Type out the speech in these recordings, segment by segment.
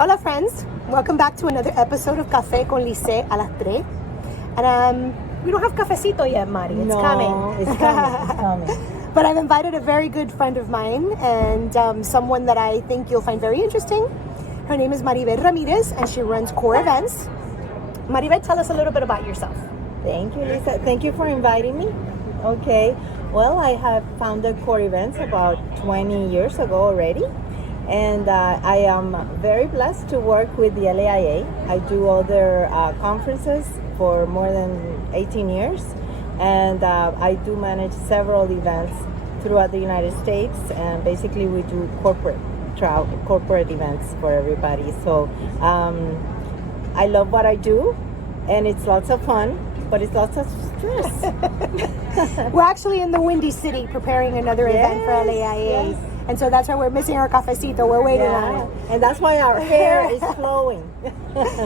Hola friends, welcome back to another episode of Café con Lissette a las 3. And we don't have cafecito yet, Mari. It's coming. It's coming. But I've invited a very good friend of mine and someone that I think you'll find very interesting. Her name is Maribel Ramirez and she runs Core Events. Maribel, tell us a little bit about yourself. Thank you, Lisa. Thank you for inviting me. Okay. Well, I have founded Core Events about 20 years ago already. And I am very blessed to work with the LAIA. I do other conferences for more than 18 years. And I do manage several events throughout the United States. And basically we do corporate events for everybody. So I love what I do. And it's lots of fun, but it's lots of stress. We're actually in the Windy City preparing another event for LAIA. Yes. And so that's why we're missing our cafecito. We're waiting on it. And that's why our hair is flowing.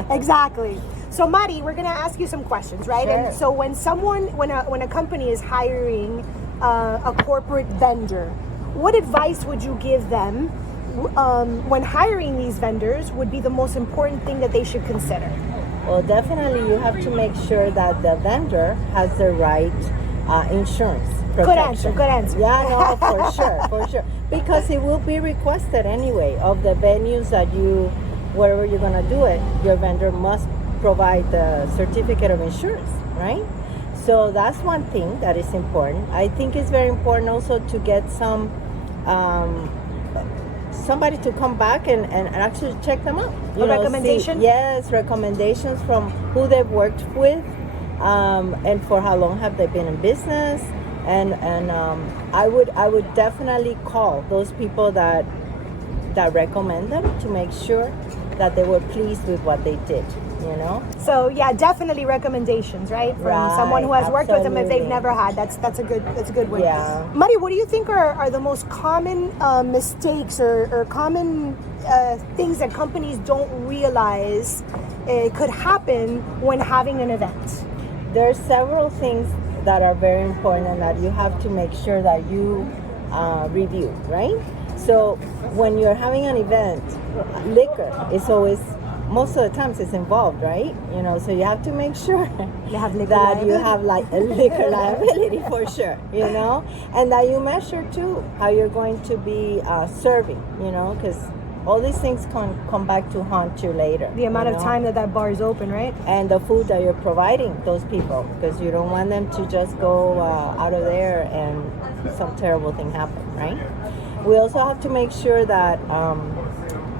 Exactly. So Mari, we're going to ask you some questions, right? Sure. And so when a company is hiring a corporate vendor, what advice would you give them when hiring these vendors would be the most important thing that they should consider? Well, definitely you have to make sure that the vendor has the right insurance protection. Good answer. Yeah, no, for sure. Because it will be requested anyway of the venues that wherever you're going to do it, your vendor must provide the certificate of insurance, right? So that's one thing that is important. I think it's very important also to get somebody to come back and actually check them out. Recommendation? Yes, recommendations from who they've worked with and for how long have they been in business. And I would definitely call those people that recommend them to make sure that they were pleased with what they did, So yeah, definitely recommendations, right? From someone who has worked with them if they've never had. That's a good one. Yeah. Mari, what do you think are the most common mistakes or common things that companies don't realize could happen when having an event? There are several things that are very important and that you have to make sure that you review, right? So when you're having an event, liquor is always, most of the times it's involved, right? So you have to make sure you have a liquor liability for sure, and that you measure too how you're going to be serving, because all these things can come back to haunt you later. The amount of time that bar is open, right? And the food that you're providing those people, because you don't want them to just go out of there and some terrible thing happen, right? We also have to make sure that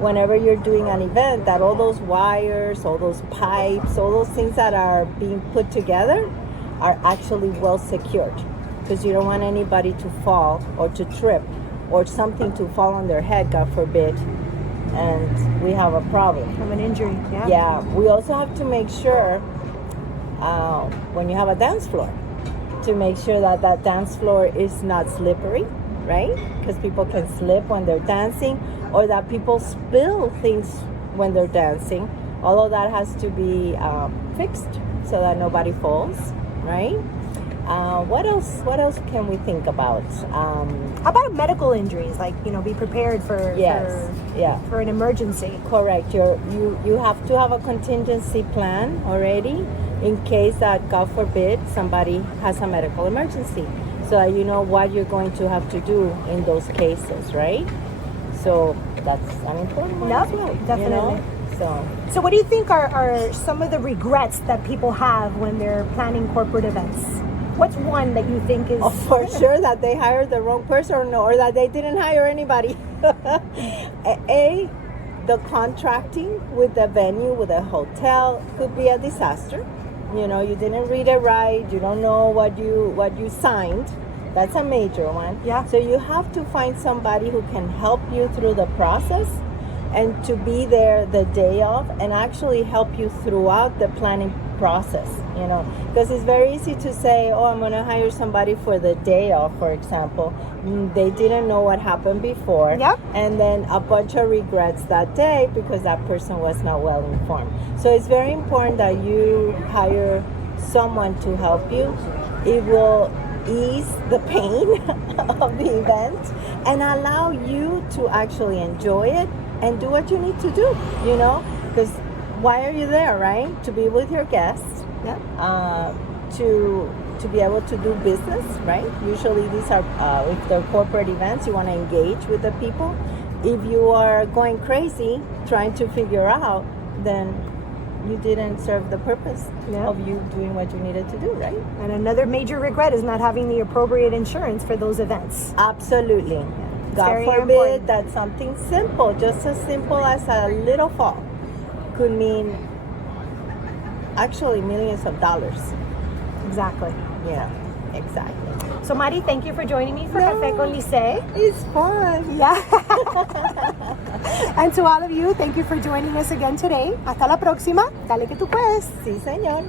whenever you're doing an event, that all those wires, all those pipes, all those things that are being put together are actually well secured, because you don't want anybody to fall or to trip or something to fall on their head, God forbid, and we have a problem. From an injury, yeah. Yeah, we also have to make sure when you have a dance floor, to make sure that dance floor is not slippery, right? Because people can slip when they're dancing, or that people spill things when they're dancing. All of that has to be fixed so that nobody falls, right? What else can we think about? How about medical injuries? Like, be prepared for an emergency. Correct. You have to have a contingency plan already in case that, God forbid, somebody has a medical emergency, so that you know what you're going to have to do in those cases, right? So that's an important one as well. Definitely. So what do you think are some of the regrets that people have when they're planning corporate events? What's one that you think is... Oh, for sure that they hired the wrong person, or that they didn't hire anybody. The contracting with the venue, with the hotel, could be a disaster. You didn't read it right. You don't know what you signed. That's a major one. Yeah. So you have to find somebody who can help you through the process and to be there the day of and actually help you throughout the planning process, because it's very easy to say, oh, I'm going to hire somebody for the day of, for example. They didn't know what happened before. Yep. And then a bunch of regrets that day because that person was not well informed. So it's very important that you hire someone to help you. It will ease the pain of the event and allow you to actually enjoy it and do what you need to do, you know, because why are you there, right? To be with your guests, to be able to do business, right? Usually these are, if they're corporate events, you want to engage with the people. If you are going crazy trying to figure out, then you didn't serve the purpose of you doing what you needed to do, right? And another major regret is not having the appropriate insurance for those events. Absolutely. God very forbid important. that something simple, just as simple as a little fall, could mean actually millions of dollars. Exactly. Yeah, exactly. So Mari, thank you for joining me for Café con Lissette. It's fun. Yeah. And to all of you, thank you for joining us again today. Hasta la próxima. Dale que tú puedes. Sí, señor.